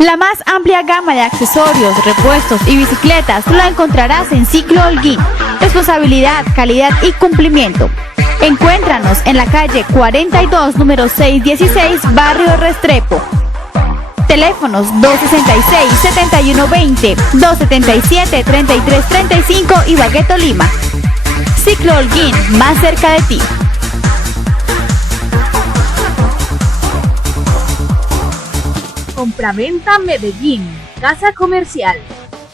La más amplia gama de accesorios, repuestos y bicicletas la encontrarás en Ciclo Holguín. Responsabilidad, calidad y cumplimiento. Encuéntranos en la calle 42, número 616, Barrio Restrepo. Teléfonos 266-7120, 277-3335 y Bagueto Lima. Ciclo Holguín, más cerca de ti. Compraventa Medellín, Casa Comercial,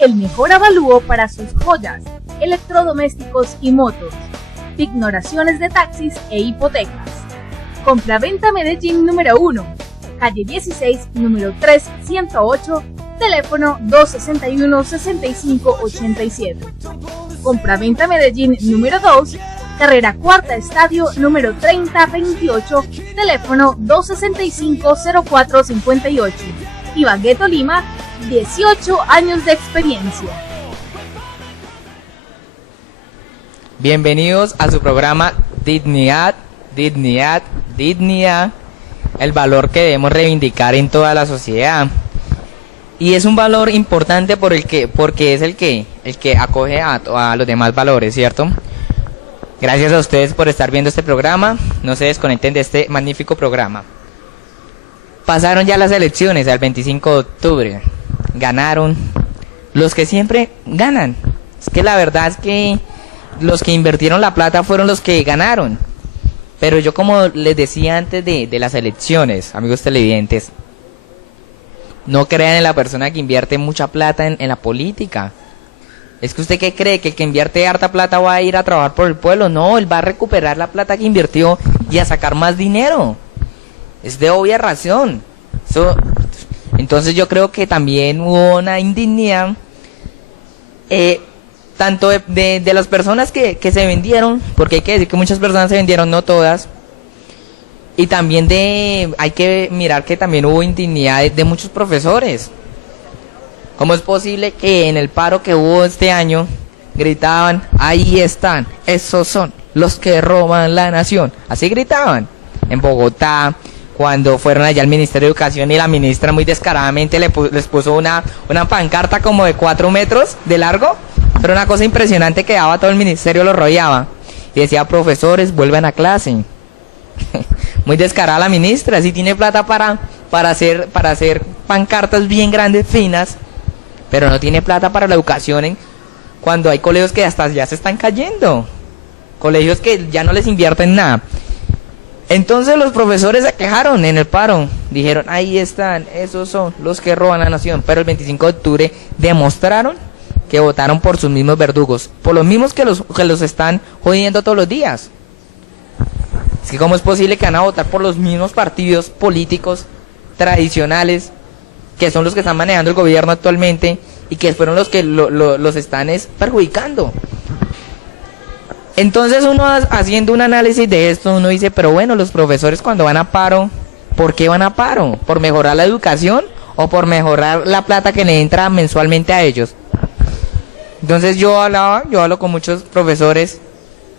el mejor avalúo para sus joyas, electrodomésticos y motos, ignoraciones de taxis e hipotecas. Compraventa Medellín número 1, calle 16, número 3108, teléfono 261-6587. Compraventa Medellín número 2, carrera Cuarta Estadio, número 3028, teléfono 265-0458. Bagueto Lima, 18 años de experiencia. Bienvenidos a su programa Dignidad, Dignidad, Dignidad, el valor que debemos reivindicar en toda la sociedad. Y es un valor importante porque es el que acoge a los demás valores, ¿cierto? Gracias a ustedes por estar viendo este programa. No se desconecten de este magnífico programa. Pasaron ya las elecciones al 25 de octubre. Ganaron los que siempre ganan. Es que la verdad es que los que invirtieron la plata fueron los que ganaron. Pero yo, como les decía antes de las elecciones, amigos televidentes, no crean en la persona que invierte mucha plata en la política. Es que usted, ¿qué cree? ¿Que el que invierte harta plata va a ir a trabajar por el pueblo? No, él va a recuperar la plata que invirtió y a sacar más dinero. Es de obvia razón. Entonces yo creo que también hubo una indignidad, tanto de las personas que se vendieron, porque hay que decir que muchas personas se vendieron, no todas. Y también hay que mirar que también hubo indignidad de muchos profesores. ¿Cómo es posible que en el paro que hubo este año gritaban: ahí están, esos son los que roban la nación? Así gritaban. En Bogotá, cuando fueron allá al Ministerio de Educación, y la ministra muy descaradamente les puso una pancarta como de 4 metros de largo, pero una cosa impresionante, que daba todo el ministerio, lo rodeaba, y decía: profesores, vuelvan a clase. Muy descarada la ministra. Sí tiene plata para hacer pancartas bien grandes, finas, pero no tiene plata para la educación, cuando hay colegios que hasta ya se están cayendo, colegios que ya no les invierten nada. Entonces los profesores se quejaron en el paro, dijeron: ahí están, esos son los que roban la nación. Pero el 25 de octubre demostraron que votaron por sus mismos verdugos, por los mismos que los están jodiendo todos los días. Es que ¿cómo es posible que van a votar por los mismos partidos políticos tradicionales, que son los que están manejando el gobierno actualmente, y que fueron los que los están perjudicando? Entonces uno, haciendo un análisis de esto, uno dice: pero bueno, los profesores, cuando van a paro, ¿por qué van a paro? ¿Por mejorar la educación o por mejorar la plata que le entra mensualmente a ellos? Entonces yo hablo con muchos profesores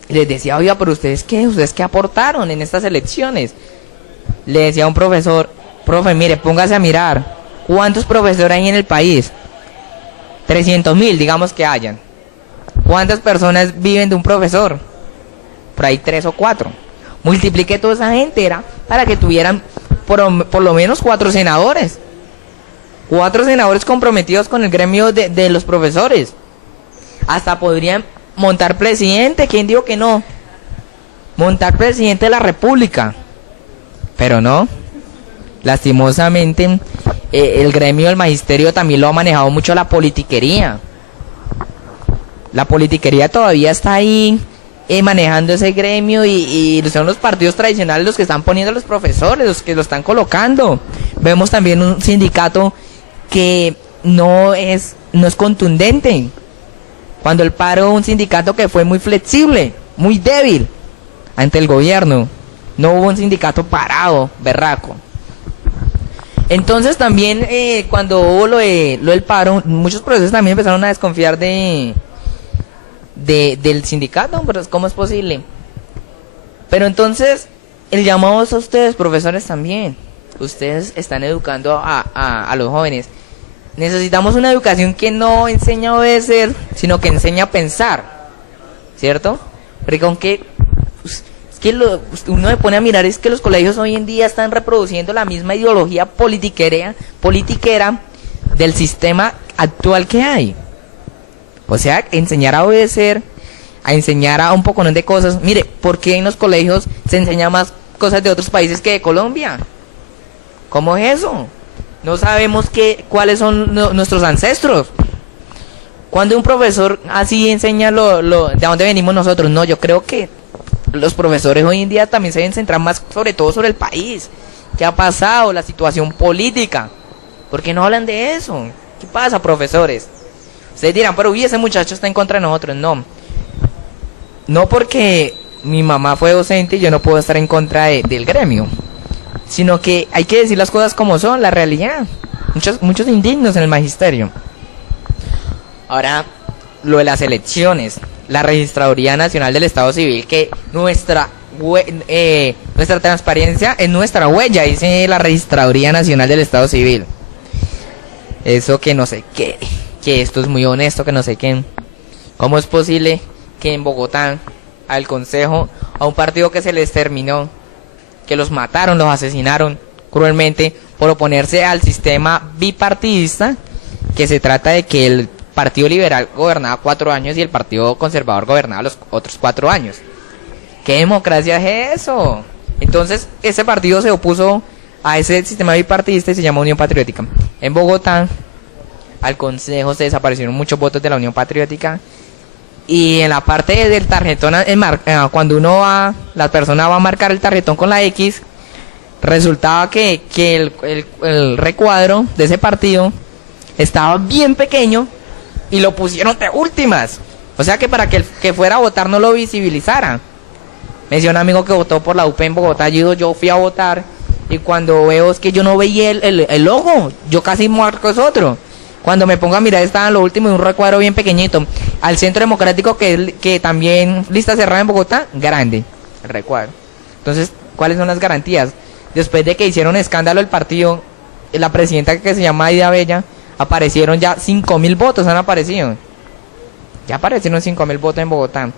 y les decía: oiga, pero ¿ustedes qué aportaron en estas elecciones? Le decía a un profesor: profe, mire, póngase a mirar, ¿cuántos profesores hay en el país? 300.000, digamos que hayan. ¿Cuántas personas viven de un profesor? Por ahí 3 o 4. Multiplique toda esa gente, era para que tuvieran por lo menos 4 senadores. 4 senadores comprometidos con el gremio de los profesores. Hasta podrían montar presidente. ¿Quién dijo que no? Montar presidente de la república. Pero no. Lastimosamente, el gremio del magisterio también lo ha manejado mucho la politiquería. La politiquería todavía está ahí manejando ese gremio, y son los partidos tradicionales los que están poniendo a los profesores, los que lo están colocando. Vemos también un sindicato que no es contundente. Cuando el paro, un sindicato que fue muy flexible, muy débil ante el gobierno. No hubo un sindicato parado, berraco. Entonces también cuando hubo lo del paro, muchos profesores también empezaron a desconfiar del sindicato. Pero ¿cómo es posible? Pero entonces el llamado es a ustedes, profesores, también. ustedes están educando a los jóvenes. Necesitamos una educación que no enseña a obedecer, sino que enseña a pensar, ¿cierto? Porque aunque es que uno se pone a mirar, es que los colegios hoy en día están reproduciendo la misma ideología politiquera del sistema actual que hay. O sea, enseñar a obedecer, a enseñar a un poco de cosas. Mire, ¿por qué en los colegios se enseña más cosas de otros países que de Colombia? ¿Cómo es eso? No sabemos cuáles son nuestros ancestros. Cuando un profesor así enseña de dónde venimos nosotros, no, yo creo que los profesores hoy en día también se deben centrar más sobre todo sobre el país. ¿Qué ha pasado? La situación política. ¿Por qué no hablan de eso? ¿Qué pasa, profesores? Ustedes dirán, pero uy, ese muchacho está en contra de nosotros. No. No porque mi mamá fue docente y yo no puedo estar en contra del gremio. Sino que hay que decir las cosas como son, la realidad. Muchos indignos en el magisterio. Ahora, lo de las elecciones. La Registraduría Nacional del Estado Civil, que nuestra transparencia es nuestra huella, dice la Registraduría Nacional del Estado Civil. Eso que no sé qué. Que esto es muy honesto, que no sé qué. ¿Cómo es posible que en Bogotá, al consejo, a un partido que se les terminó, que los mataron, los asesinaron cruelmente por oponerse al sistema bipartidista, que se trata de que el Partido Liberal gobernaba 4 años y el Partido Conservador gobernaba los otros 4 años? ¿Qué democracia es eso? Entonces, ese partido se opuso a ese sistema bipartidista y se llama Unión Patriótica. En Bogotá, al consejo se desaparecieron muchos votos de la Unión Patriótica. Y en la parte del tarjetón, cuando la persona va a marcar el tarjetón con la X, resultaba que el recuadro de ese partido estaba bien pequeño y lo pusieron de últimas. O sea que para que el que fuera a votar no lo visibilizara. Me decía un amigo que votó por la UP en Bogotá, yo fui a votar y cuando veo es que yo no veía el logo, yo casi marco es otro. Cuando me pongo a mirar estaba en lo último y un recuadro bien pequeñito. Al Centro Democrático, que también lista cerrada en Bogotá, grande el recuadro. Entonces, ¿cuáles son las garantías? Después de que hicieron escándalo el partido, la presidenta que se llama Aida Bella, aparecieron ya 5.000 votos, han aparecido. Ya aparecieron 5.000 votos en Bogotá.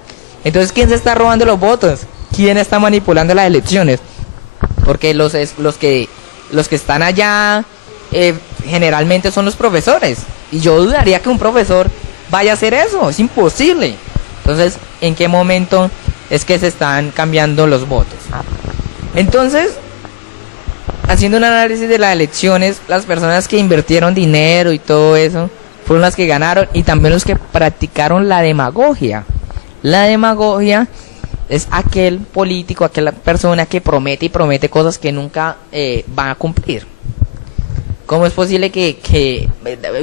Entonces, ¿quién se está robando los votos? ¿Quién está manipulando las elecciones? Porque los que están allá generalmente son los profesores. Y yo dudaría que un profesor vaya a hacer eso, es imposible. Entonces, ¿en qué momento es que se están cambiando los votos? Entonces, haciendo un análisis de las elecciones, las personas que invirtieron dinero y todo eso fueron las que ganaron y también los que practicaron la demagogia. La demagogia es aquel político, aquella persona que promete y promete cosas que nunca van a cumplir. ¿Cómo es posible que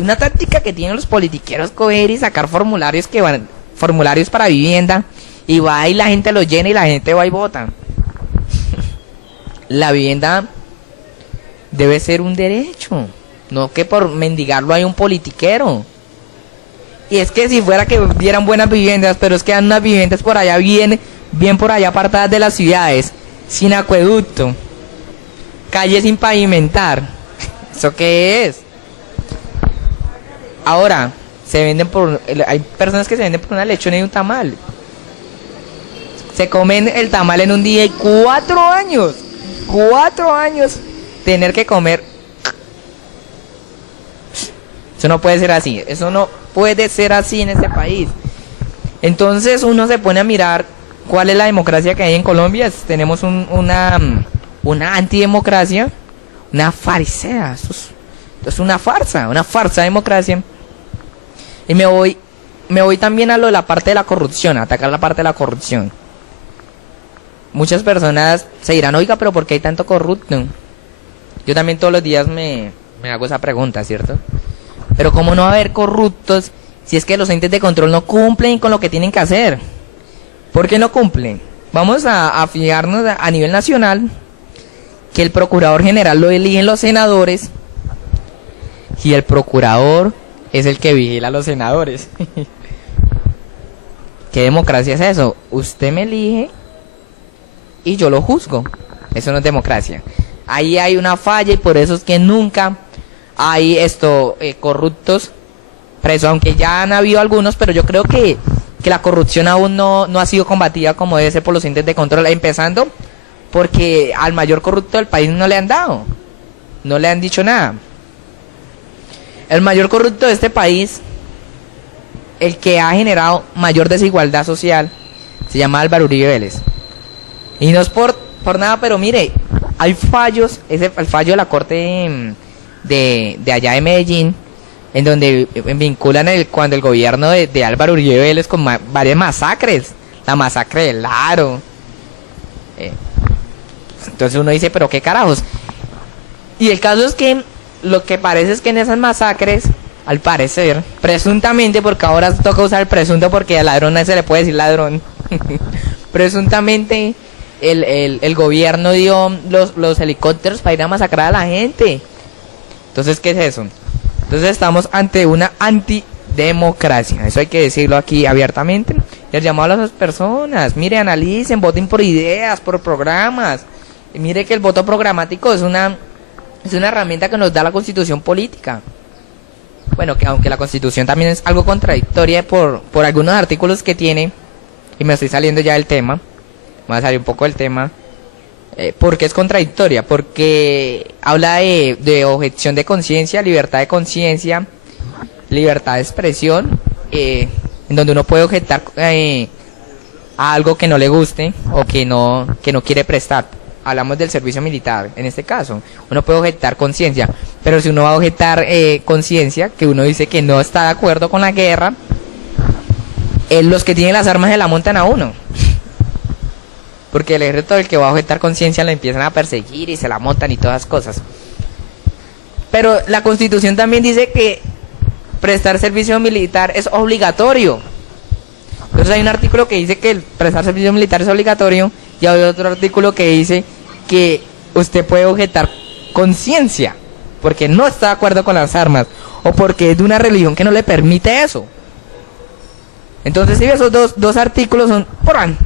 una táctica que tienen los politiqueros, coger y sacar formularios para vivienda, y va y la gente lo llena y la gente va y vota? La vivienda debe ser un derecho, no que por mendigarlo hay un politiquero. Y es que si fuera que dieran buenas viviendas, pero es que dan unas viviendas por allá bien por allá apartadas de las ciudades, sin acueducto, calles sin pavimentar. ¿Eso qué es? Ahora, hay personas que se venden por una lechona y un tamal. Se comen el tamal en un día y 4 años tener que comer. Eso no puede ser así. Eso no puede ser así en este país. Entonces uno se pone a mirar cuál es la democracia que hay en Colombia. Tenemos una antidemocracia, una farisea. Esto es una farsa democracia. Y me voy también a lo de la parte de la corrupción, a atacar la parte de la corrupción. Muchas personas se dirán, oiga, pero ¿por qué hay tanto corrupto? Yo también todos los días me hago esa pregunta, ¿cierto? Pero ¿cómo no va a haber corruptos si es que los entes de control no cumplen con lo que tienen que hacer? ¿Por qué no cumplen? Vamos a fijarnos a nivel nacional que el procurador general lo eligen los senadores y el procurador es el que vigila a los senadores. ¿Qué democracia es eso? Usted me elige y yo lo juzgo. Eso no es democracia. Ahí hay una falla y por eso es que nunca hay corruptos presos, aunque ya han habido algunos, pero yo creo que la corrupción aún no ha sido combatida como debe ser por los entes de control, empezando porque al mayor corrupto del país no le han dado, no le han dicho nada. El mayor corrupto de este país, el que ha generado mayor desigualdad social, se llama Álvaro Uribe Vélez. Y no es por nada, pero mire, hay fallos, el fallo de la corte de allá de Medellín, en donde vinculan cuando el gobierno de Álvaro Uribe Vélez con varias masacres, la masacre del Aro. Entonces uno dice, pero qué carajos. Y el caso es que lo que parece es que en esas masacres, al parecer, presuntamente, porque ahora toca usar el presunto porque al ladrón no se le puede decir ladrón, presuntamente el gobierno dio los helicópteros para ir a masacrar a la gente. Entonces, ¿qué es eso? Entonces estamos ante una antidemocracia, eso hay que decirlo aquí abiertamente. Y el llamado a las personas, mire, analicen, voten por ideas, por programas. Y mire que el voto programático es una herramienta que nos da la Constitución política. Bueno, que aunque la Constitución también es algo contradictoria por algunos artículos que tiene, y me estoy saliendo ya del tema, voy a salir un poco del tema. ¿Por qué es contradictoria? Porque habla de objeción de conciencia, libertad de conciencia, libertad de expresión, en donde uno puede objetar a algo que no le guste o que no quiere prestar. Hablamos del servicio militar, en este caso. Uno puede objetar conciencia, pero si uno va a objetar conciencia, que uno dice que no está de acuerdo con la guerra, los que tienen las armas se la montan a uno. Porque el ejército del que va a objetar conciencia lo empiezan a perseguir y se la montan y todas las cosas. Pero la Constitución también dice que prestar servicio militar es obligatorio. Entonces hay un artículo que dice que el prestar servicio militar es obligatorio y hay otro artículo que dice que usted puede objetar conciencia porque no está de acuerdo con las armas o porque es de una religión que no le permite eso. Entonces, si esos dos artículos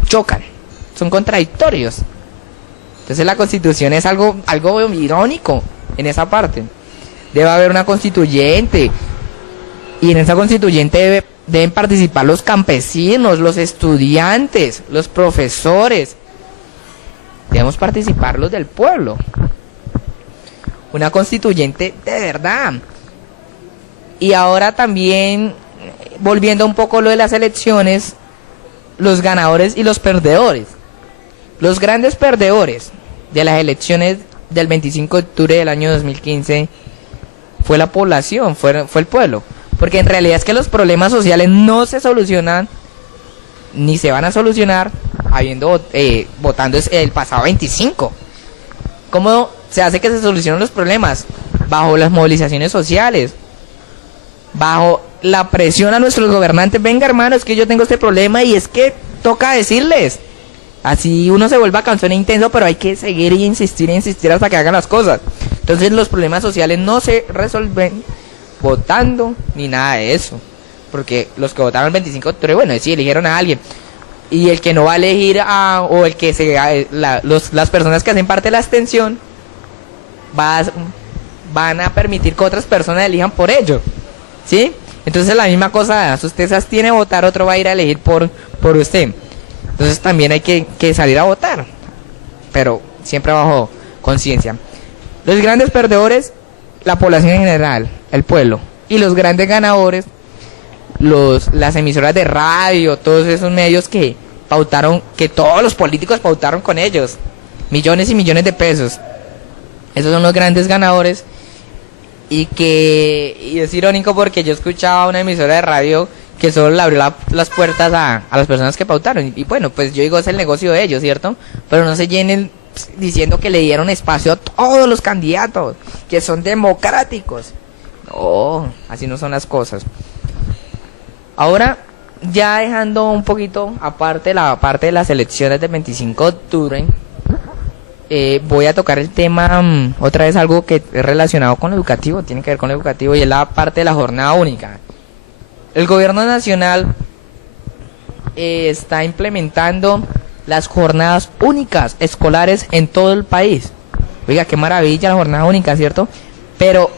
chocan, son contradictorios. Entonces la Constitución es algo irónico en esa parte. Debe haber una constituyente y en esa constituyente deben participar los campesinos, los estudiantes, los profesores. Debemos participar los del pueblo. Una constituyente de verdad. Y ahora también, volviendo un poco a lo de las elecciones, los ganadores y los perdedores. Los grandes perdedores de las elecciones del 25 de octubre del año 2015 fue la población, fue el pueblo. Porque en realidad es que los problemas sociales no se solucionan, ni se van a solucionar votando el pasado 25. ¿Cómo se hace que se solucionen los problemas? Bajo las movilizaciones sociales, bajo la presión a nuestros gobernantes. Venga, hermano, es que yo tengo este problema y es que toca decirles. Así uno se vuelva cansón e intenso, pero hay que seguir y insistir hasta que hagan las cosas. Entonces los problemas sociales no se resuelven votando ni nada de eso. Porque los que votaron el 25 de octubre, bueno, sí, eligieron a alguien. Y el que no va a elegir o el que las personas que hacen parte de la abstención van a permitir que otras personas elijan por ellos. ¿Sí? Entonces la misma cosa, si usted se abstiene a votar, otro va a ir a elegir por usted. Entonces también hay que salir a votar, pero siempre bajo conciencia. Los grandes perdedores, la población en general, el pueblo. Y los grandes ganadores, las emisoras de radio, todos esos medios que pautaron, que todos los políticos pautaron con ellos. Millones y millones de pesos. Esos son los grandes ganadores. Y es irónico porque yo escuchaba una emisora de radio que solo le abrió las puertas a las personas que pautaron. Y bueno, pues yo digo, es el negocio de ellos, ¿cierto? Pero no se llenen diciendo que le dieron espacio a todos los candidatos, que son democráticos. No, así no son las cosas. Ahora, ya dejando un poquito aparte la parte de las elecciones del 25 de octubre, voy a tocar el tema, otra vez algo que es relacionado con lo educativo, tiene que ver con lo educativo, y es la parte de la jornada única. El gobierno nacional está implementando las jornadas únicas escolares en todo el país. Oiga, qué maravilla la jornada única, ¿cierto? Pero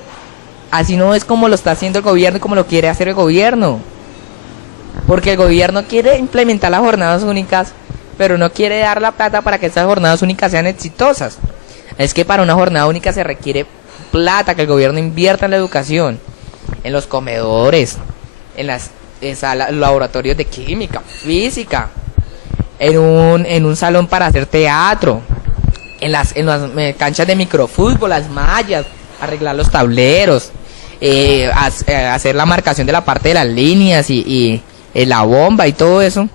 así no es como lo está haciendo el gobierno y como lo quiere hacer el gobierno. Porque el gobierno quiere implementar las jornadas únicas, pero no quiere dar la plata para que esas jornadas únicas sean exitosas. Es que para una jornada única se requiere plata, que el gobierno invierta en la educación, en los comedores, en las laboratorios de química, física, en un salón para hacer teatro, en las canchas de microfútbol, las mallas, arreglar los tableros, hacer la marcación de la parte de las líneas y la bomba y todo eso.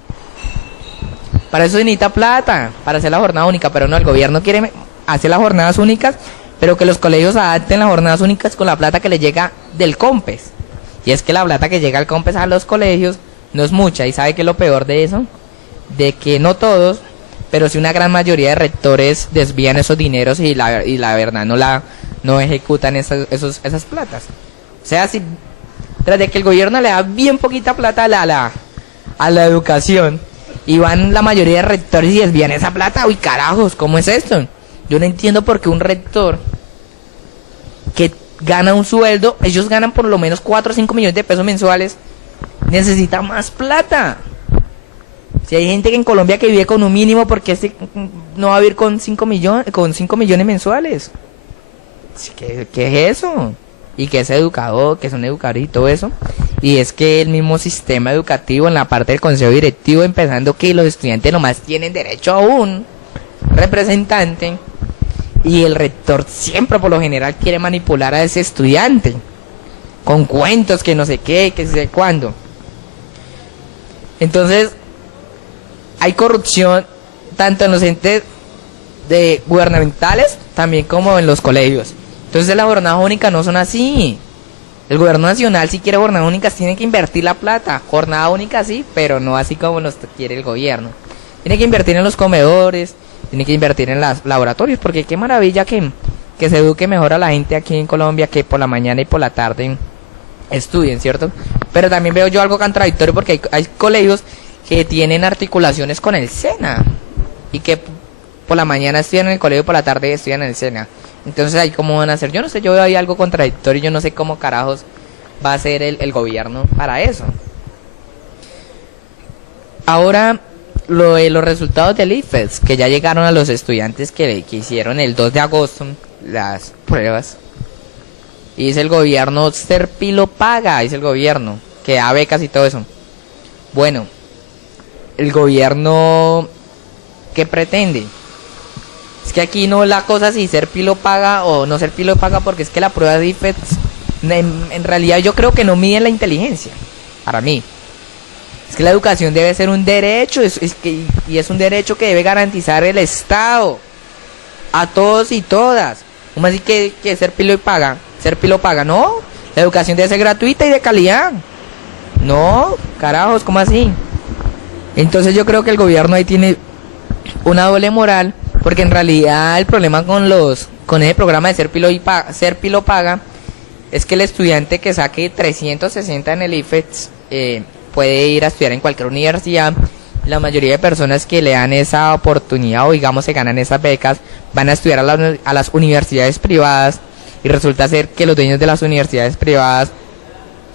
Para eso se necesita plata, para hacer la jornada única, pero no, el gobierno quiere hacer las jornadas únicas, pero que los colegios adapten las jornadas únicas con la plata que les llega del COMPES. Y es que la plata que llega al COMPES a los colegios no es mucha, y ¿sabe qué es lo peor de eso? De que no todos, pero sí una gran mayoría de rectores desvían esos dineros y la verdad no ejecutan esas platas. O sea, si tras de que el gobierno le da bien poquita plata a la educación y van la mayoría de rectores y desvían esa plata, uy carajos, ¿cómo es esto? Yo no entiendo por qué un rector que gana un sueldo, ellos ganan por lo menos 4 o 5 millones de pesos mensuales, necesita más plata. Si hay gente que en Colombia que vive con un mínimo, ¿por qué no va a vivir con 5 millones mensuales? ¿Qué es eso? Y que es educador, que son educadores y todo eso. Y es que el mismo sistema educativo en la parte del consejo directivo, empezando que los estudiantes nomás tienen derecho a un representante, y el rector siempre por lo general quiere manipular a ese estudiante con cuentos que no sé qué, que sé cuándo. Entonces hay corrupción tanto en los entes gubernamentales también como en los colegios. Entonces las jornadas únicas no son así. El gobierno nacional, si quiere jornadas únicas, tiene que invertir la plata. Jornada única sí, pero no así como nos quiere el gobierno. Tiene que invertir en los comedores, tiene que invertir en los laboratorios, porque qué maravilla que se eduque mejor a la gente aquí en Colombia, que por la mañana y por la tarde estudien, ¿cierto? Pero también veo yo algo contradictorio, porque hay colegios que tienen articulaciones con el SENA y que por la mañana estudian en el colegio y por la tarde estudian en el SENA. Entonces ahí cómo van a hacer, yo no sé, yo veo ahí algo contradictorio, yo no sé cómo carajos va a hacer el gobierno para eso. Ahora los resultados del IFES, que ya llegaron a los estudiantes que hicieron el 2 de agosto las pruebas, y dice el gobierno, Serpilo paga, dice el gobierno, que da becas y todo eso. Bueno, el gobierno, ¿qué pretende? Es que aquí no la cosa si Serpilo paga o no Serpilo paga, porque es que la prueba de IFES, en realidad yo creo que no miden la inteligencia, para mí. Es que la educación debe ser un derecho, y es un derecho que debe garantizar el Estado a todos y todas. ¿Cómo así que Serpilo paga? Serpilo paga, no, la educación debe ser gratuita y de calidad. No, carajos, ¿cómo así? Entonces yo creo que el gobierno ahí tiene una doble moral, porque en realidad el problema con ese programa de Serpilo paga es que el estudiante que saque 360 en el IFES puede ir a estudiar en cualquier universidad. La mayoría de personas que le dan esa oportunidad o digamos se ganan esas becas van a estudiar a las universidades privadas, y resulta ser que los dueños de las universidades privadas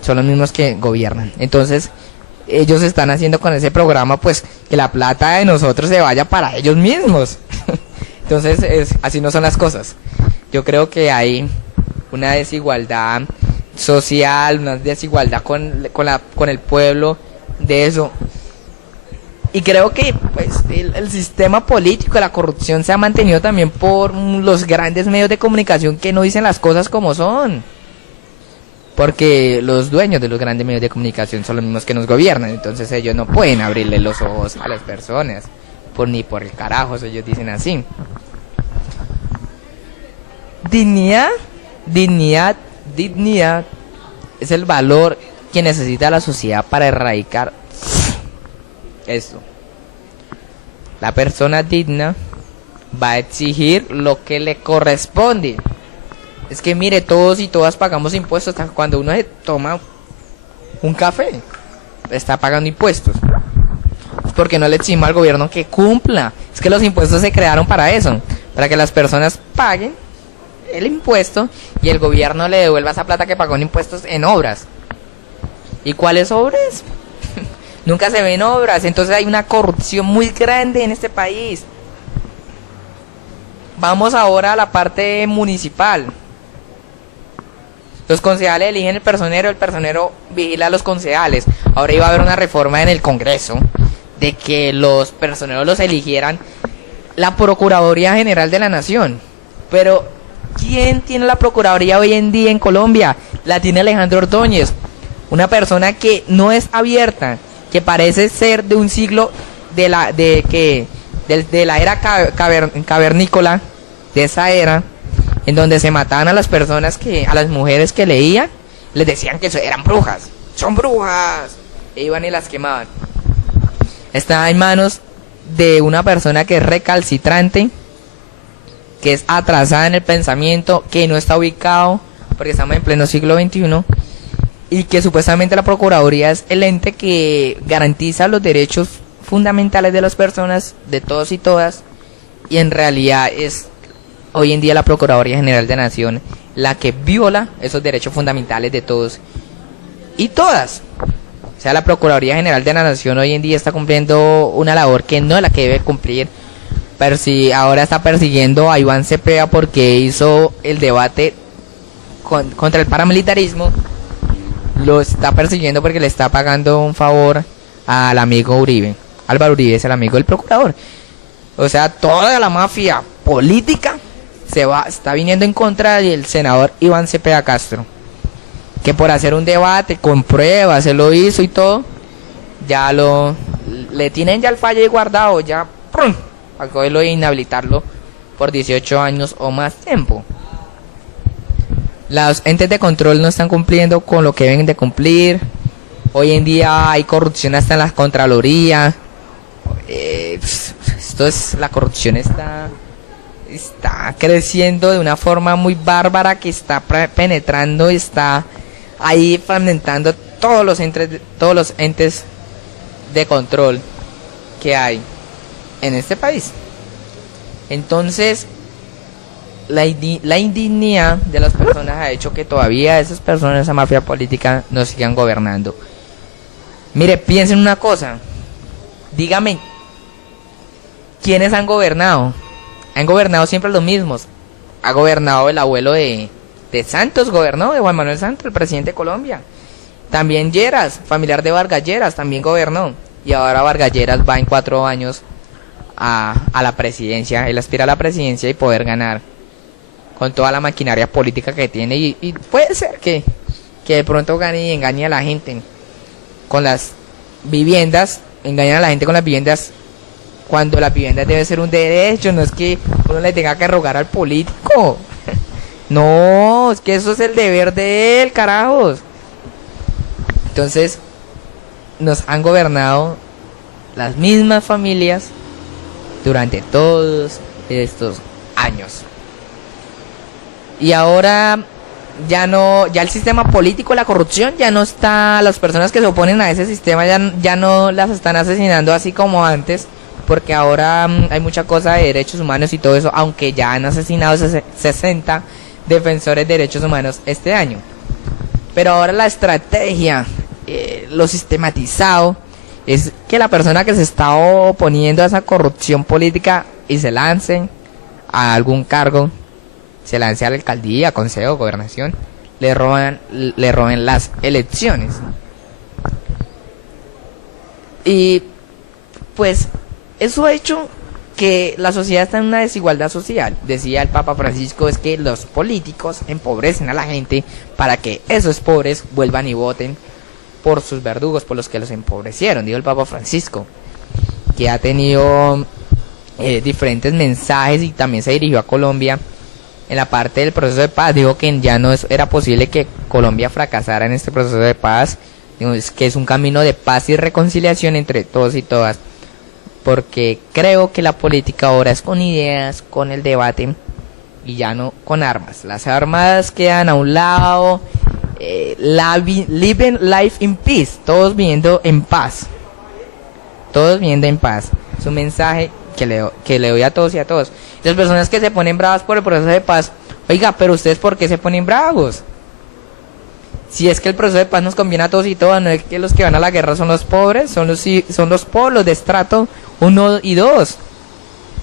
son los mismos que gobiernan. Entonces ellos están haciendo con ese programa pues que la plata de nosotros se vaya para ellos mismos. Entonces así no son las cosas. Yo creo que hay una desigualdad social, una desigualdad con el pueblo de eso. Y creo que pues el sistema político, la corrupción se ha mantenido también por los grandes medios de comunicación que no dicen las cosas como son. Porque los dueños de los grandes medios de comunicación son los mismos que nos gobiernan, entonces ellos no pueden abrirle los ojos a las personas, ni por el carajo, ellos dicen así. Dignidad es el valor que necesita la sociedad para erradicar esto. La persona digna va a exigir lo que le corresponde. Es que mire, todos y todas pagamos impuestos. Hasta cuando uno se toma un café, está pagando impuestos. Es porque no le exigimos al gobierno que cumpla. Es que los impuestos se crearon para eso, para que las personas paguen el impuesto y el gobierno le devuelva esa plata que pagó en impuestos en obras. ¿Y cuáles obras? Nunca se ven obras, entonces hay una corrupción muy grande en este país. Vamos ahora a la parte municipal. Los concejales eligen el personero vigila a los concejales. Ahora iba a haber una reforma en el Congreso de que los personeros los eligieran la Procuraduría General de la Nación. Pero ¿quién tiene la Procuraduría hoy en día en Colombia? La tiene Alejandro Ordóñez, una persona que no es abierta, que parece ser de un siglo de la era cavernícola, de esa era en donde se mataban a las personas a las mujeres que leían, les decían que eran brujas, son brujas, e iban y las quemaban. Está en manos de una persona que es recalcitrante, que es atrasada en el pensamiento, que no está ubicado, porque estamos en pleno siglo XXI, y que supuestamente la Procuraduría es el ente que garantiza los derechos fundamentales de las personas, de todos y todas, y en realidad es hoy en día la Procuraduría General de la Nación la que viola esos derechos fundamentales de todos y todas. O sea, la Procuraduría General de la Nación hoy en día está cumpliendo una labor que no es la que debe cumplir. Pero si ahora está persiguiendo a Iván Cepeda porque hizo el debate contra el paramilitarismo, lo está persiguiendo porque le está pagando un favor al amigo Uribe. Álvaro Uribe es el amigo del procurador. O sea, toda la mafia política está viniendo en contra del senador Iván Cepeda Castro, que por hacer un debate con pruebas, se lo hizo y todo, ya le tienen ya el fallo ahí guardado, ya ¡prum!, para cogerlo e inhabilitarlo por 18 años o más tiempo. Los entes de control no están cumpliendo con lo que deben de cumplir. Hoy en día hay corrupción hasta en la Contraloría. La corrupción está creciendo de una forma muy bárbara, que está penetrando y está ahí fragmentando todos los entes de control que hay en este país. Entonces, la indignidad de las personas ha hecho que todavía esas personas, esa mafia política, nos sigan gobernando. Mire, piensen una cosa. Dígame, ¿quiénes han gobernado? Han gobernado siempre los mismos. Ha gobernado el abuelo de Santos, gobernó, de Juan Manuel Santos, el presidente de Colombia. También Lleras, familiar de Vargas Lleras, también gobernó. Y ahora Vargas Lleras va en 4 años a la presidencia. Él aspira a la presidencia y poder ganar con toda la maquinaria política que tiene. Y puede ser que de pronto gane y engañe a la gente con las viviendas. Engañan a la gente con las viviendas, cuando la vivienda debe ser un derecho. No es que uno le tenga que rogar al político. No, es que eso es el deber de él, carajos. Entonces, nos han gobernado las mismas familias durante todos estos años. Y ahora ya el sistema político, la corrupción, ya no está. Las personas que se oponen a ese sistema ya no las están asesinando así como antes, porque ahora hay mucha cosa de derechos humanos y todo eso, aunque ya han asesinado 60 defensores de derechos humanos este año. Pero ahora la estrategia, lo sistematizado, es que la persona que se está oponiendo a esa corrupción política y se lancen a algún cargo, se lance a la alcaldía, consejo, gobernación, le roben las elecciones. Y pues eso ha hecho que la sociedad está en una desigualdad social. Decía el Papa Francisco, es que los políticos empobrecen a la gente para que esos pobres vuelvan y voten por sus verdugos, por los que los empobrecieron, dijo el Papa Francisco, que ha tenido diferentes mensajes y también se dirigió a Colombia en la parte del proceso de paz. Dijo que ya no era posible que Colombia fracasara en este proceso de paz, que es un camino de paz y reconciliación entre todos y todas, porque creo que la política ahora es con ideas, con el debate y ya no con armas. Las armas quedan a un lado. Living life in peace, todos viviendo en paz, es un mensaje que le doy a todos y a todos. Las personas que se ponen bravas por el proceso de paz, Oiga, pero ustedes ¿por qué se ponen bravos? Si es que el proceso de paz nos conviene a todos y todas, no es que los que van a la guerra son los pobres, son los pobres de estrato 1 y 2.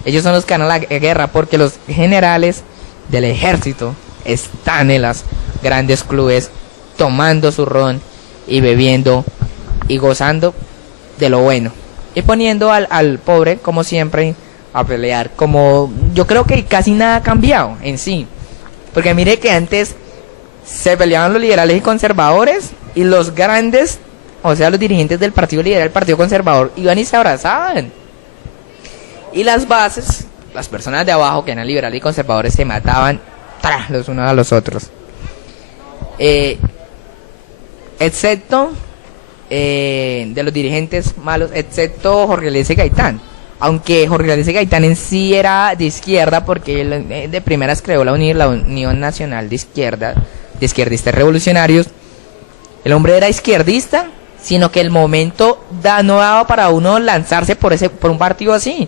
Ellos son los que van a la guerra porque los generales del ejército están en las grandes clubes tomando su ron y bebiendo y gozando de lo bueno. Y poniendo al pobre, como siempre, a pelear. Como yo creo que casi nada ha cambiado en sí. Porque mire que antes se peleaban los liberales y conservadores y los grandes, o sea, los dirigentes del Partido Liberal y el Partido Conservador, iban y se abrazaban. Y las bases, las personas de abajo que eran liberales y conservadores, se mataban los unos a los otros. Excepto de los dirigentes malos, excepto Jorge Eliezer Gaitán. Aunque Jorge Eliezer Gaitán en sí era de izquierda, porque él de primeras creó la Unión Nacional de Izquierdistas Revolucionarios. El hombre era izquierdista, sino que el momento no daba para uno lanzarse por un partido así.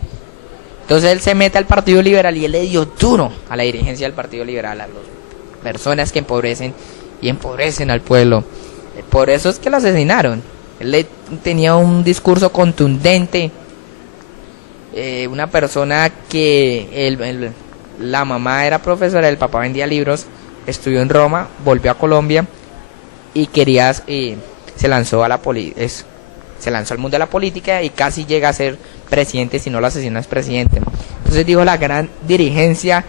Entonces él se mete al Partido Liberal y él le dio duro a la dirigencia del Partido Liberal, a las personas que empobrecen y empobrecen al pueblo. Por eso es que lo asesinaron. Él tenía un discurso contundente. Una persona que la mamá era profesora, el papá vendía libros, estudió en Roma, volvió a Colombia y se lanzó al mundo de la política y casi llega a ser presidente, si no lo asesinas presidente. Entonces dijo la gran dirigencia,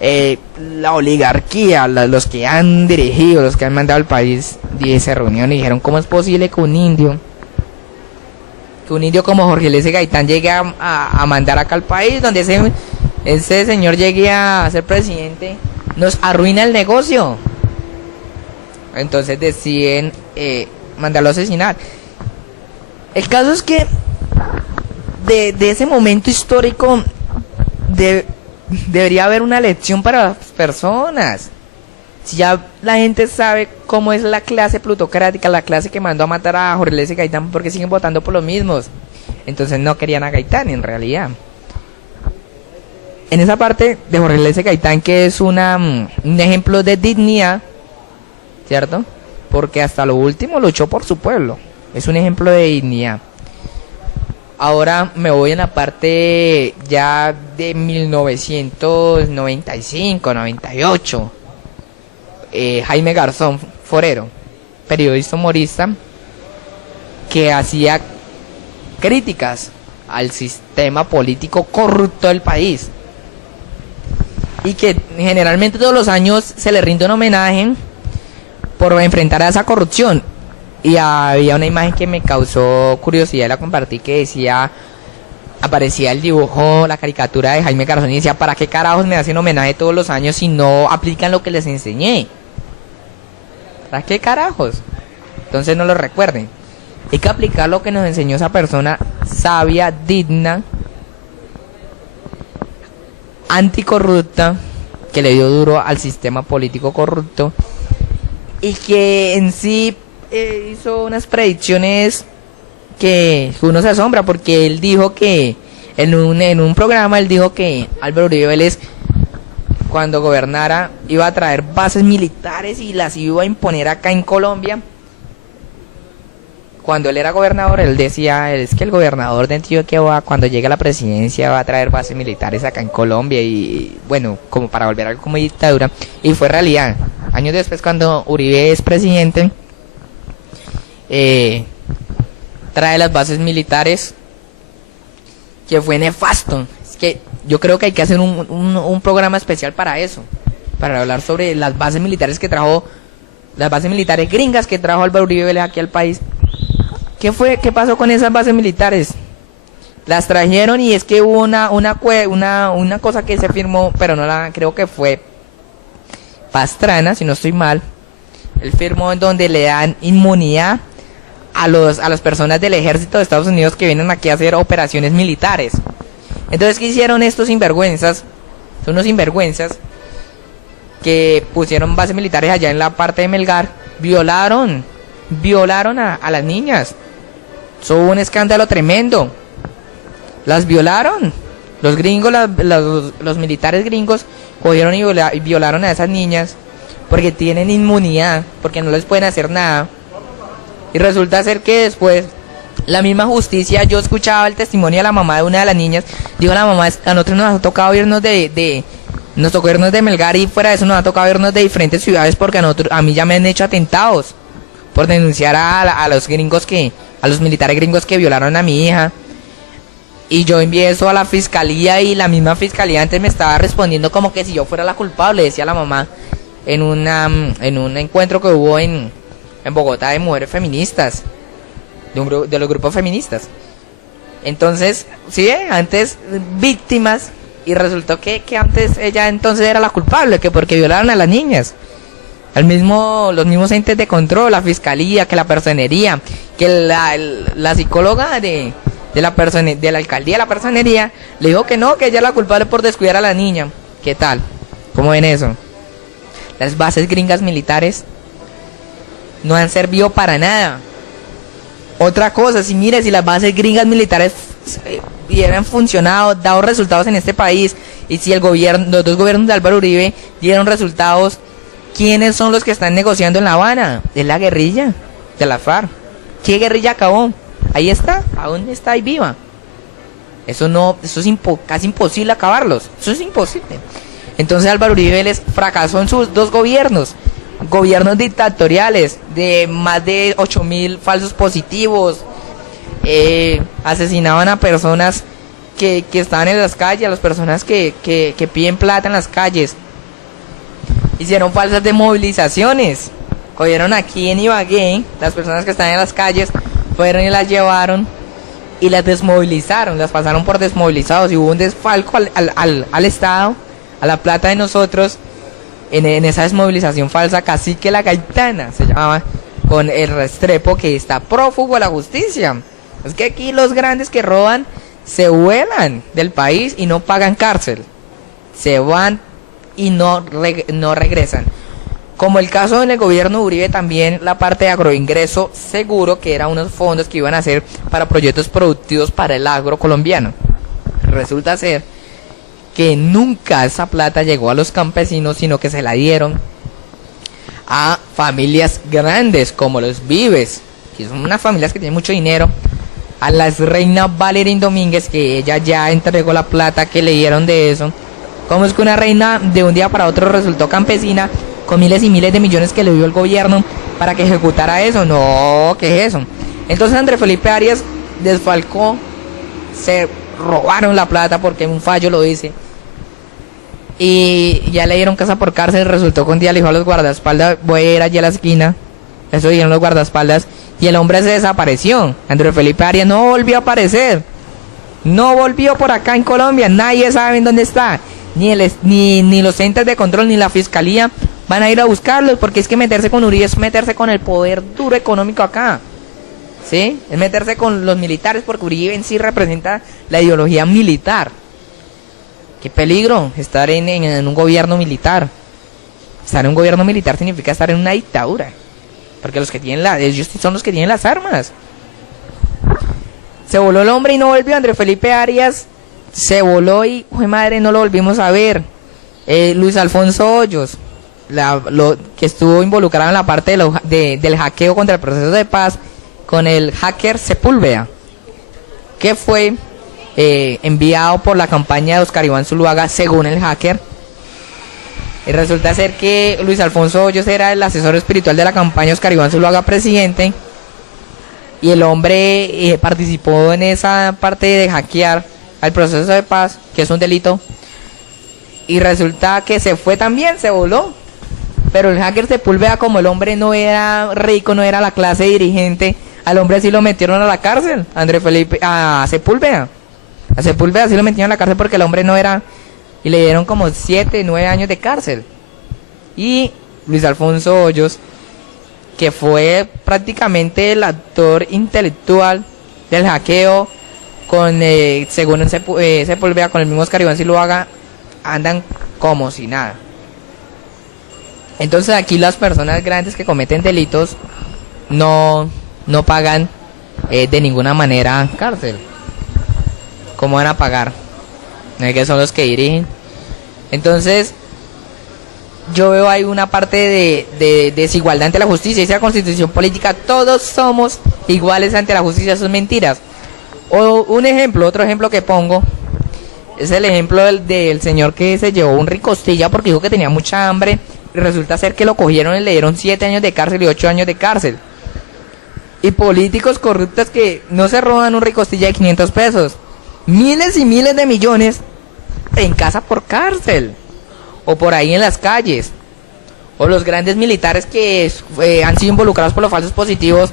la oligarquía, los que han dirigido, los que han mandado al país, se reunieron y dijeron: ¿cómo es posible que un indio como Jorge Eliezer Gaitán llegue a mandar acá al país, donde ese señor llegue a ser presidente? Nos arruina el negocio. Entonces deciden mandarlo a asesinar. El caso es que de ese momento histórico debería haber una lección para las personas. Si ya la gente sabe cómo es la clase plutocrática, la clase que mandó a matar a Jorge Eliezer Gaitán, porque siguen votando por los mismos. Entonces no querían a Gaitán en realidad. En esa parte de Jorge Eliezer Gaitán, que es un ejemplo de dignidad, ¿cierto? Porque hasta lo último luchó por su pueblo. Es un ejemplo de dignidad. Ahora me voy en la parte ya de 1995, 98. Jaime Garzón Forero, periodista humorista, que hacía críticas al sistema político corrupto del país y que generalmente todos los años se le rinde un homenaje por enfrentar a esa corrupción. Y había una imagen que me causó curiosidad y la compartí, que aparecía el dibujo, la caricatura de Jaime Garzón, y decía: ¿para qué carajos me hacen homenaje todos los años si no aplican lo que les enseñé? ¿Para qué carajos? Entonces no lo recuerden. Hay que aplicar lo que nos enseñó esa persona sabia, digna, anticorrupta, que le dio duro al sistema político corrupto y que en sí hizo unas predicciones que uno se asombra, porque él dijo que en un programa él dijo que Álvaro Uribe Vélez, cuando gobernara, iba a traer bases militares y las iba a imponer acá en Colombia. Cuando él era gobernador, él decía: es que el gobernador de Antioquia cuando llegue a la presidencia va a traer bases militares acá en Colombia, y bueno, como para volver algo como dictadura. Y fue realidad. Años después, cuando Uribe es presidente, trae las bases militares, que fue nefasto. Es que yo creo que hay que hacer un programa especial para eso, para hablar sobre las bases militares que trajo, las bases militares gringas que trajo Álvaro Uribe Vélez aquí al país. ¿Qué pasó con esas bases militares? Las trajeron y es que hubo una cosa que se firmó, pero creo que fue Pastrana, si no estoy mal. Él firmó en donde le dan inmunidad a las personas del ejército de Estados Unidos que vienen aquí a hacer operaciones militares. Entonces, ¿qué hicieron estos sinvergüenzas? Son unos sinvergüenzas que pusieron bases militares allá en la parte de Melgar. Violaron a las niñas. Eso hubo un escándalo tremendo. Las violaron. Los gringos, los militares gringos cogieron y violaron a esas niñas porque tienen inmunidad, porque no les pueden hacer nada. Y resulta ser que después la misma justicia, yo escuchaba el testimonio de la mamá de una de las niñas, dijo la mamá, a nosotros nos ha tocado irnos nos tocó irnos de Melgar y fuera de eso nos ha tocado irnos de diferentes ciudades porque a mí ya me han hecho atentados por denunciar a los gringos a los militares gringos que violaron a mi hija. Y yo envié eso a la fiscalía y la misma fiscalía antes me estaba respondiendo como que si yo fuera la culpable, decía la mamá, en un encuentro que hubo en Bogotá de mujeres feministas, de los grupos feministas. Entonces, sí, antes víctimas, y resultó que antes ella entonces era la culpable, que porque violaron a las niñas. Los mismos entes de control, la fiscalía, que la personería, que la psicóloga de la alcaldía de la personería le dijo que no, que ella era la culpable por descuidar a la niña. ¿Qué tal? ¿Cómo ven eso? Las bases gringas militares no han servido para nada. Otra cosa, si las bases gringas militares hubieran funcionado, dado resultados en este país, y si los dos gobiernos de Álvaro Uribe dieron resultados, ¿quiénes son los que están negociando en La Habana? Es la guerrilla de la FARC. ¿Qué guerrilla acabó? Ahí está, aún está ahí viva. Eso es casi imposible acabarlos. Eso es imposible. Entonces Álvaro Uribe les fracasó en sus dos gobiernos dictatoriales, de más de 8.000 falsos positivos, asesinaban a personas que estaban en las calles, a las personas que piden plata en las calles, hicieron falsas desmovilizaciones, cogieron aquí en Ibagué, las personas que están en las calles, fueron y las llevaron y las desmovilizaron, las pasaron por desmovilizados, y hubo un desfalco al Estado, a la plata de nosotros, en esa desmovilización falsa. Cacique La Gaitana se llamaba, con el Restrepo, que está prófugo de la justicia. Es que aquí los grandes que roban se vuelan del país y no pagan cárcel, se van y no regresan. Como el caso en el gobierno de Uribe, también la parte de agroingreso seguro, que eran unos fondos que iban a ser para proyectos productivos para el agro colombiano. Resulta ser que nunca esa plata llegó a los campesinos, sino que se la dieron a familias grandes como los Vives, que son unas familias que tienen mucho dinero, a la reina Valerín Domínguez, que ella ya entregó la plata que le dieron de eso. ¿Cómo es que una reina de un día para otro resultó campesina con miles y miles de millones que le dio el gobierno para que ejecutara eso? No, ¿qué es eso? Entonces Andrés Felipe Arias desfalcó, se robaron la plata porque un fallo lo dice, y ya le dieron casa por cárcel. Resultó que un día le dijo a los guardaespaldas, voy a ir allí a la esquina, eso dijeron los guardaespaldas, y el hombre se desapareció. Andrés Felipe Arias no volvió a aparecer, no volvió por acá en Colombia, nadie sabe en dónde está, ni los entes de control ni la fiscalía van a ir a buscarlos, porque es que meterse con Uribe es meterse con el poder duro económico acá, ¿sí? Es meterse con los militares, porque Uribe en sí representa la ideología militar. Qué peligro estar en un gobierno militar. Estar en un gobierno militar significa estar en una dictadura, porque los que tienen ellos son los que tienen las armas. Se voló el hombre y no volvió. Andrés Felipe Arias se voló y, ¡jue madre!, no lo volvimos a ver. Luis Alfonso Hoyos, que estuvo involucrado en la parte del hackeo contra el proceso de paz, con el hacker Sepúlveda, que fue enviado por la campaña de Oscar Iván Zuluaga, según el hacker. Y resulta ser que Luis Alfonso Hoyos era el asesor espiritual de la campaña Oscar Iván Zuluaga presidente, y el hombre participó en esa parte de hackear al proceso de paz, que es un delito, y resulta que se fue también, se voló. Pero el hacker Sepúlveda, como el hombre no era rico, no era la clase dirigente, al hombre sí lo metieron a la cárcel, a Sepúlveda sí lo metieron a la cárcel, porque el hombre no era, y le dieron como 7, 9 años de cárcel. Y Luis Alfonso Hoyos, que fue prácticamente el actor intelectual del hackeo, según Sepúlveda, con el mismo Oscar Iván Zuluaga, andan como si nada. Entonces aquí las personas grandes que cometen delitos no pagan de ninguna manera cárcel. ¿Cómo van a pagar? que son los que dirigen. Entonces, yo veo ahí una parte de desigualdad ante la justicia. Dice la Constitución política, todos somos iguales ante la justicia. Eso es mentiras. O otro ejemplo que pongo, es el ejemplo del señor que se llevó un ricostilla porque dijo que tenía mucha hambre. Y resulta ser que lo cogieron y le dieron 7 años de cárcel y 8 años de cárcel. Y políticos corruptos que no se roban un ricostilla de 500 pesos. Miles y miles de millones en casa por cárcel. O por ahí en las calles. O los grandes militares que han sido involucrados por los falsos positivos.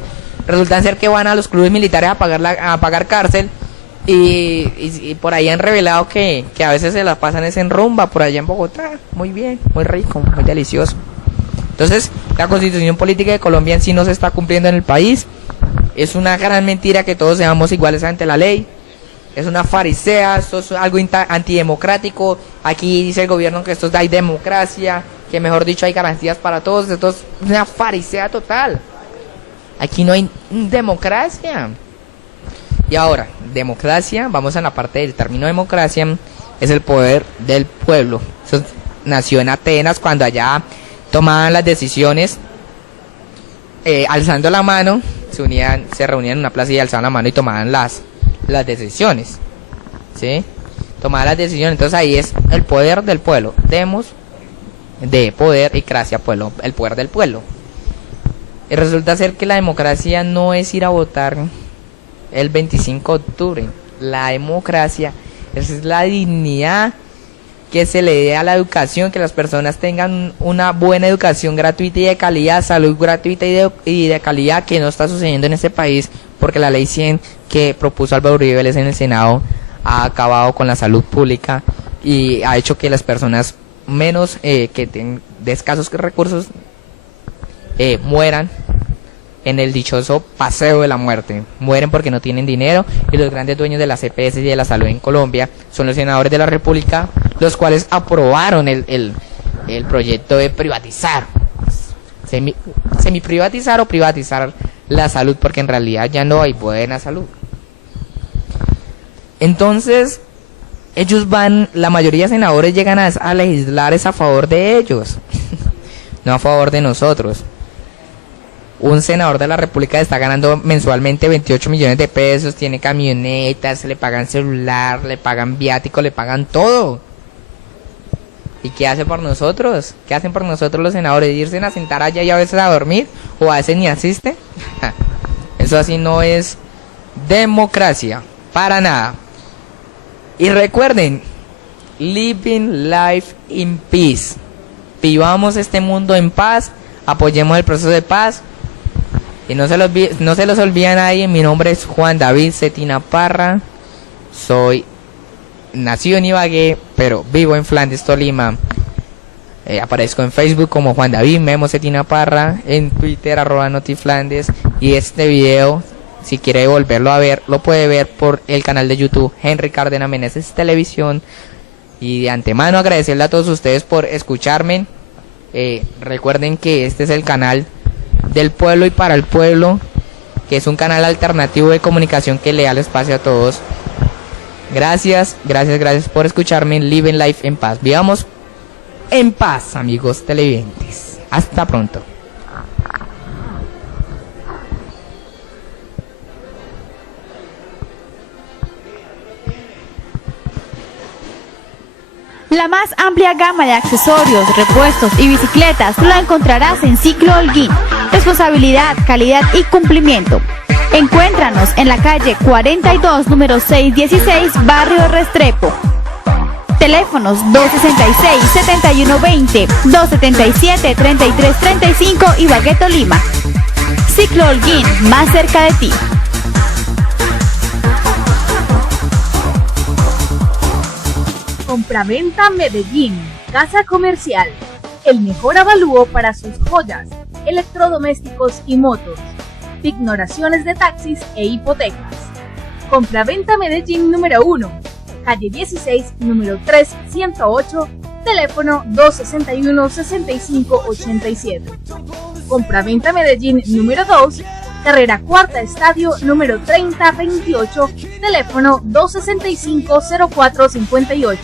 Resultan ser que van a los clubes militares a pagar cárcel. Y por ahí han revelado que a veces se las pasan en rumba por allá en Bogotá. Muy bien, muy rico, muy delicioso. Entonces, la Constitución política de Colombia en sí no se está cumpliendo en el país. Es una gran mentira que todos seamos iguales ante la ley. Es una farisea, esto es algo antidemocrático. Aquí dice el gobierno que esto hay democracia, que mejor dicho hay garantías para todos. Esto es una farisea total. Aquí no hay democracia. Y ahora, democracia, vamos a la parte del término democracia, es el poder del pueblo. Eso nació en Atenas cuando allá tomaban las decisiones alzando la mano, se reunían en una plaza y alzaban la mano y tomaban las decisiones, ¿sí? Tomaban las decisiones, entonces ahí es el poder del pueblo, demos de poder y cracia pueblo, el poder del pueblo. Y resulta ser que la democracia no es ir a votar el 25 de octubre, la democracia es la dignidad que se le dé a la educación, que las personas tengan una buena educación gratuita y de calidad, salud gratuita y de calidad, que no está sucediendo en este país, porque la ley 100 que propuso Álvaro Uribe Vélez en el Senado ha acabado con la salud pública y ha hecho que las personas menos de escasos recursos mueran en el dichoso paseo de la muerte. Mueren porque no tienen dinero, y los grandes dueños de las EPS y de la salud en Colombia son los senadores de la República, los cuales aprobaron el proyecto de privatizar, semi-privatizar o privatizar la salud, porque en realidad ya no hay buena salud. Entonces, la mayoría de senadores llegan a legislar es a favor de ellos, no a favor de nosotros. Un senador de la República está ganando mensualmente 28 millones de pesos, tiene camionetas, le pagan celular, le pagan viático, le pagan todo. ¿Y qué hace por nosotros? ¿Qué hacen por nosotros los senadores? ¿Irse a sentar allá y a veces a dormir? ¿O a veces ni asisten? Eso así no es democracia, para nada. Y recuerden, living life in peace. Vivamos este mundo en paz, apoyemos el proceso de paz. Y no se los olvide a nadie, mi nombre es Juan David Cetina Parra, nacido en Ibagué, pero vivo en Flandes, Tolima. Aparezco en Facebook como Juan David Memo Cetina Parra, en Twitter @notiflandes, y este video, si quiere volverlo a ver, lo puede ver por el canal de YouTube Henry Cárdenas Meneses Televisión. Y de antemano agradecerle a todos ustedes por escucharme. Recuerden que este es el canal del pueblo y para el pueblo, que es un canal alternativo de comunicación que le da el espacio a todos. Gracias por escucharme en Living Life en Paz. Vivamos en paz, amigos televidentes. Hasta pronto. La más amplia gama de accesorios, repuestos y bicicletas la encontrarás en Ciclo Holguín. Responsabilidad, calidad y cumplimiento. Encuéntranos en la calle 42, número 616, barrio Restrepo. Teléfonos 266-7120, 277-3335 y Ibagué, Tolima. Ciclo Holguín, más cerca de ti. Compraventa Medellín, Casa Comercial. El mejor avalúo para sus joyas, electrodomésticos y motos. Pignoraciones de taxis e hipotecas. Compraventa Medellín número 1, calle 16, número 3108, teléfono 261-6587. Compraventa Medellín número 2, carrera cuarta estadio número 3028, teléfono 265-0458.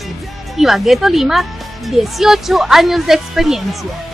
Ibagué, Tolima, 18 años de experiencia.